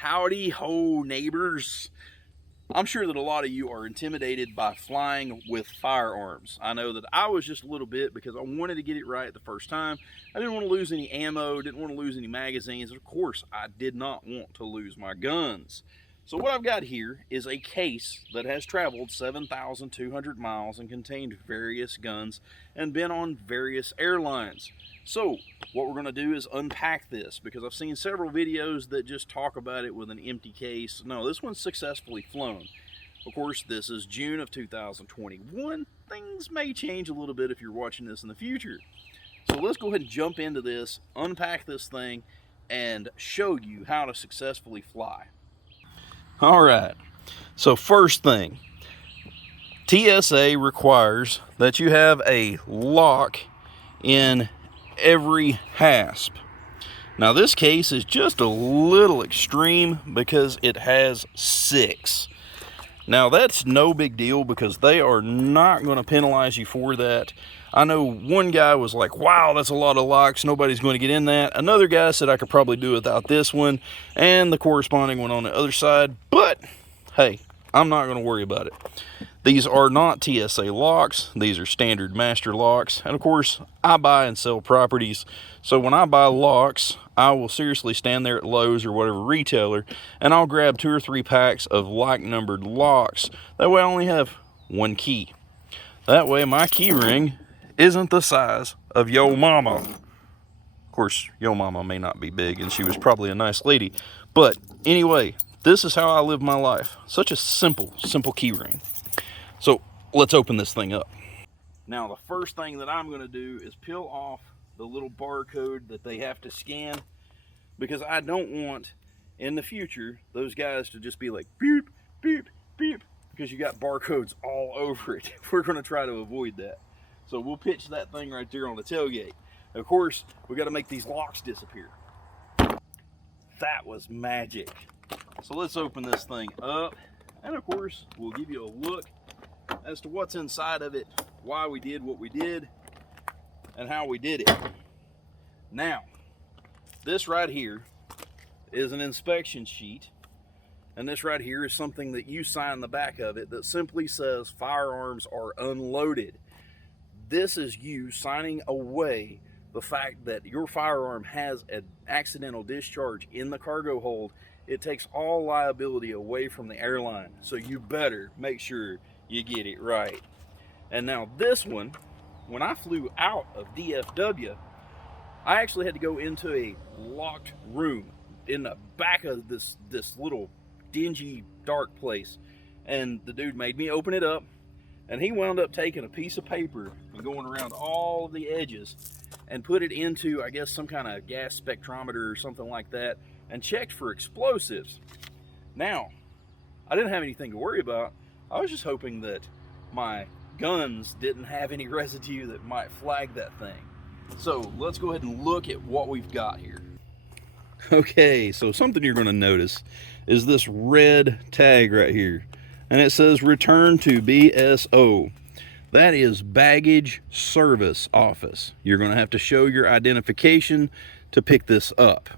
Howdy ho, neighbors. I'm sure that a lot of you are intimidated by flying with firearms. I know that I was just a little bit because I wanted to get it right the first time. I didn't want to lose any ammo, didn't want to lose any magazines. Of course, I did not want to lose my guns. So what I've got here is a case that has traveled 7,200 miles and contained various guns and been on various airlines. So what we're going to do is unpack this, because I've seen several videos that just talk about it with an empty case. No, this one's successfully flown. Of course, this is June of 2021. Things may change a little bit if you're watching this in the future. So let's go ahead and jump into this, unpack this thing, and show you how to successfully fly. All right, so first thing, TSA requires that you have a lock in every hasp. Now this case is just a little extreme because it has 6. Now that's no big deal because they are not going to penalize you for that. I know one guy was like, wow, that's a lot of locks, nobody's going to get in that. Another guy said I could probably do without this one, and the corresponding one on the other side. But hey, I'm not going to worry about it. These are not TSA locks. These are standard master locks. And of course, I buy and sell properties. So when I buy locks, I will seriously stand there at Lowe's or whatever retailer, and I'll grab 2 or 3 packs of like numbered locks. That way I only have one key. That way my key ring isn't the size of yo mama. Of course, yo mama may not be big, and she was probably a nice lady. But anyway, this is how I live my life. Such a simple key ring. So let's open this thing up. Now the first thing that I'm going to do is peel off the little barcode that they have to scan, because I don't want in the future those guys to just be like beep, beep, beep, because you got barcodes all over it. We're going to try to avoid that. So we'll pitch that thing right there on the tailgate. Of course, we got to make these locks disappear. That was magic. So let's open this thing up, and of course we'll give you a look as to what's inside of it, why we did what we did, and how we did it. Now, this right here is an inspection sheet, and this right here is something that you sign the back of it that simply says firearms are unloaded. This is you signing away the fact that your firearm has an accidental discharge in the cargo hold. It takes all liability away from the airline, so you better make sure you get it right. And now this one, when I flew out of DFW, I actually had to go into a locked room in the back of this little dingy dark place, and the dude made me open it up, and he wound up taking a piece of paper and going around all of the edges and put it into, I guess, some kind of gas spectrometer or something like that, and checked for explosives. Now, I didn't have anything to worry about. I was just hoping that my guns didn't have any residue that might flag that thing. So let's go ahead and look at what we've got here. Okay, so something you're going to notice is this red tag right here, and it says return to BSO. That is Baggage Service Office. You're going to have to show your identification to pick this up.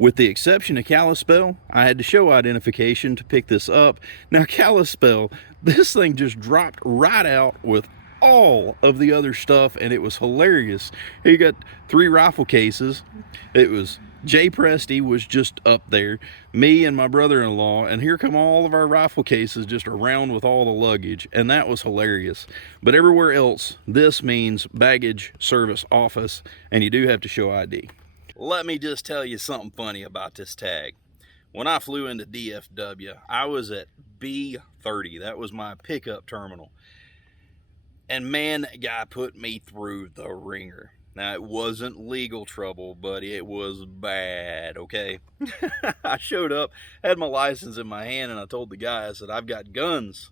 With the exception of Kalispell, I had to show identification to pick this up. Now Kalispell, this thing just dropped right out with all of the other stuff, and it was hilarious. Here you got 3 rifle cases. It was Jay Presty was just up there, me and my brother-in-law, and here come all of our rifle cases just around with all the luggage, and that was hilarious. But everywhere else, this means Baggage Service Office, and you do have to show ID. Let me just tell you something funny about this tag. When I flew into DFW, I was at B30. That was my pickup terminal. And man, that guy put me through the ringer. Now, it wasn't legal trouble, but it was bad, okay? I showed up, had my license in my hand, and I told the guy, I said, I've got guns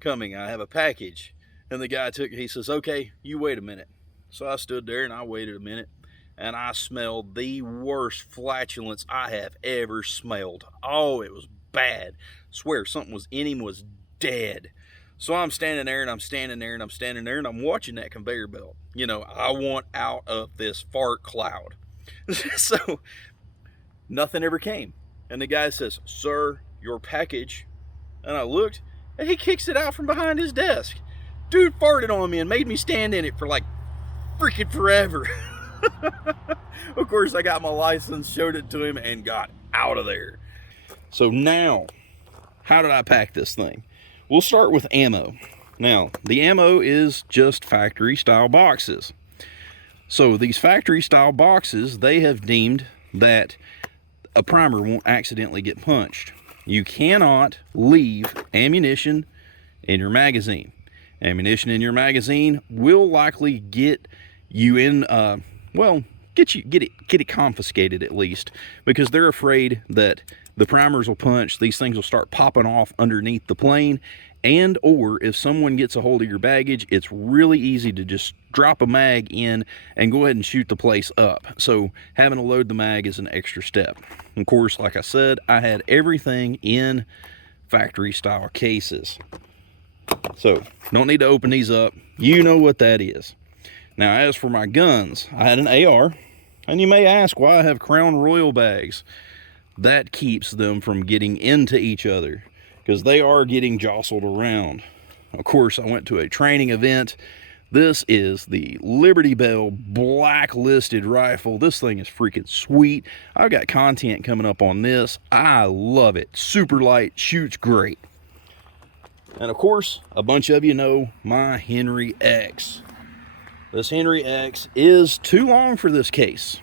coming. I have a package. And the guy he says, okay, you wait a minute. So I stood there and I waited a minute, and I smelled the worst flatulence I have ever smelled. Oh, it was bad. I swear, something was in him was dead. So I'm standing there and I'm standing there and I'm standing there and I'm watching that conveyor belt. You know, I want out of this fart cloud. So nothing ever came. And the guy says, "Sir, your package." And I looked, and he kicks it out from behind his desk. Dude farted on me and made me stand in it for like freaking forever. Of course, I got my license, showed it to him, and got out of there. So now, how did I pack this thing? We'll start with ammo. Now, the ammo is just factory style boxes. So these factory style boxes, they have deemed that a primer won't accidentally get punched. You cannot leave ammunition in your magazine. Ammunition in your magazine will likely get you in, well, get it confiscated at least, because they're afraid that the primers will punch, these things will start popping off underneath the plane, and or if someone gets a hold of your baggage, it's really easy to just drop a mag in and go ahead and shoot the place up. So having to load the mag is an extra step. Of course, like I said, I had everything in factory style cases. So don't need to open these up. You know what that is. Now, as for my guns, I had an AR, and you may ask why I have Crown Royal bags. That keeps them from getting into each other, because they are getting jostled around. Of course, I went to a training event. This is the Liberty Bell blacklisted rifle. This thing is freaking sweet. I've got content coming up on this. I love it. Super light, shoots great. And of course, a bunch of you know my Henry X. This Henry X is too long for this case.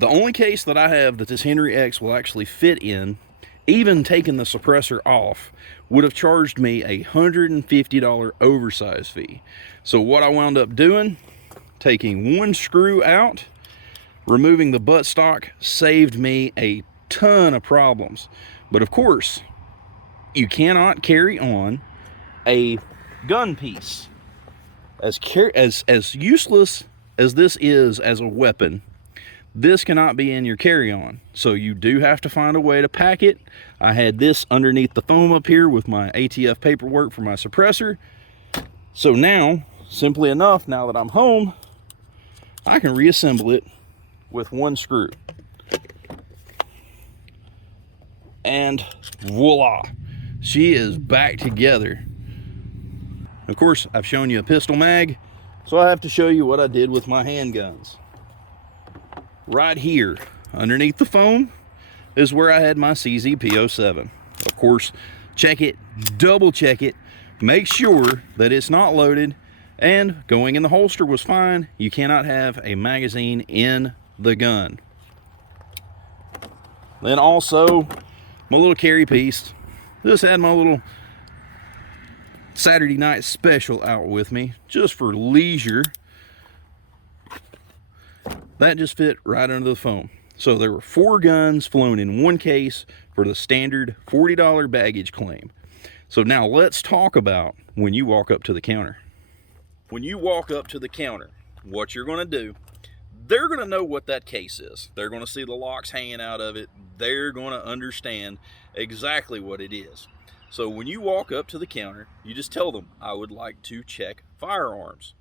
The only case that I have that this Henry X will actually fit in, even taking the suppressor off, would have charged me a $150 oversize fee. So what I wound up doing, taking one screw out, removing the buttstock, saved me a ton of problems. But of course, you cannot carry on a gun piece. As useless as this is as a weapon, this cannot be in your carry-on. So you do have to find a way to pack it. I had this underneath the foam up here with my ATF paperwork for my suppressor. So now, simply enough, now that I'm home, I can reassemble it with one screw. And voila, she is back together. Of course, I've shown you a pistol mag, so I have to show you what I did with my handguns. Right here, underneath the foam, is where I had my CZ-P07. Of course, check it, double check it, make sure that it's not loaded, and going in the holster was fine. You cannot have a magazine in the gun. Then also, my little carry piece. Just had my little Saturday night special out with me, just for leisure. That just fit right under the foam. So there were 4 guns flown in one case for the standard $40 baggage claim. So now let's talk about when you walk up to the counter. When you walk up to the counter, what you're going to do, they're going to know what that case is. They're going to see the locks hanging out of it. They're going to understand exactly what it is. So when you walk up to the counter, you just tell them, I would like to check firearms.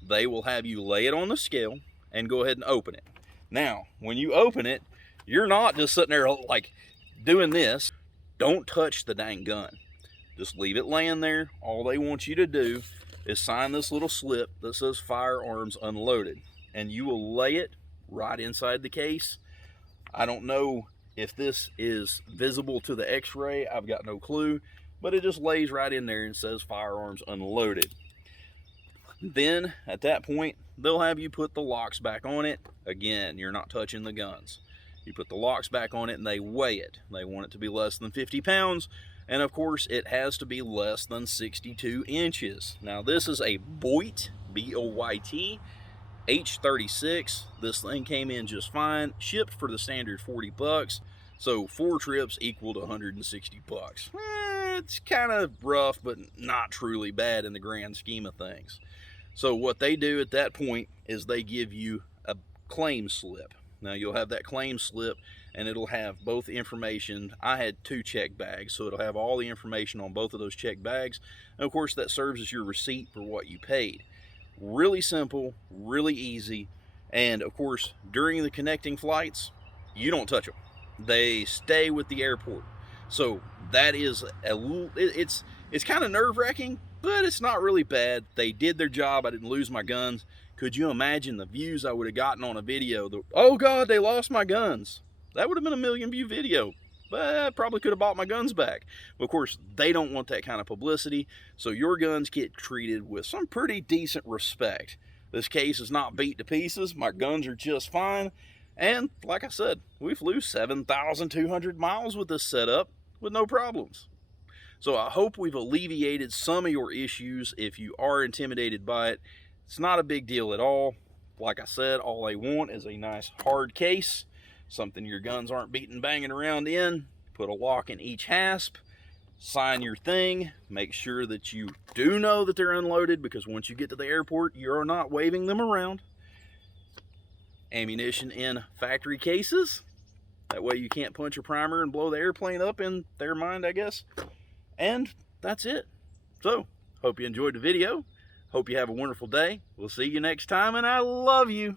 They will have you lay it on the scale and go ahead and open it. Now, when you open it, you're not just sitting there like doing this. Don't touch the dang gun. Just leave it laying there. All they want you to do is sign this little slip that says Firearms Unloaded, and you will lay it right inside the case. I don't know if this is visible to the x-ray, I've got no clue, but it just lays right in there and says Firearms Unloaded. Then at that point, they'll have you put the locks back on it. Again, you're not touching the guns. You put the locks back on it and they weigh it. They want it to be less than 50 pounds. And of course, it has to be less than 62 inches. Now this is a Boyt, B-O-Y-T, H36. This thing came in just fine, shipped for the standard 40 bucks. So 4 trips equaled 160 bucks. It's kind of rough, but not truly bad in the grand scheme of things. So what they do at that point is they give you a claim slip. Now you'll have that claim slip and it'll have both information. I had 2 check bags, so it'll have all the information on both of those check bags. And of course that serves as your receipt for what you paid. Really simple, really easy. And of course, during the connecting flights, you don't touch them. they stay with the airport. So that is it's kind of nerve-wracking, but it's not really bad. They did their job. I didn't lose my guns. Could you imagine the views I would have gotten on a video? Oh God, they lost my guns. That would have been a 1,000,000 view video, but I probably could have bought my guns back. But of course, they don't want that kind of publicity, so your guns get treated with some pretty decent respect. This case is not beat to pieces. My guns are just fine. And like I said, we flew 7,200 miles with this setup with no problems. So I hope we've alleviated some of your issues if you are intimidated by it. It's not a big deal at all. Like I said, all they want is a nice hard case, something your guns aren't beating banging around in. Put a lock in each hasp, sign your thing, make sure that you do know that they're unloaded, because once you get to the airport, you're not waving them around. Ammunition in factory cases. That way you can't punch a primer and blow the airplane up in their mind, I guess. And that's it. So, hope you enjoyed the video. Hope you have a wonderful day. We'll see you next time, and I love you.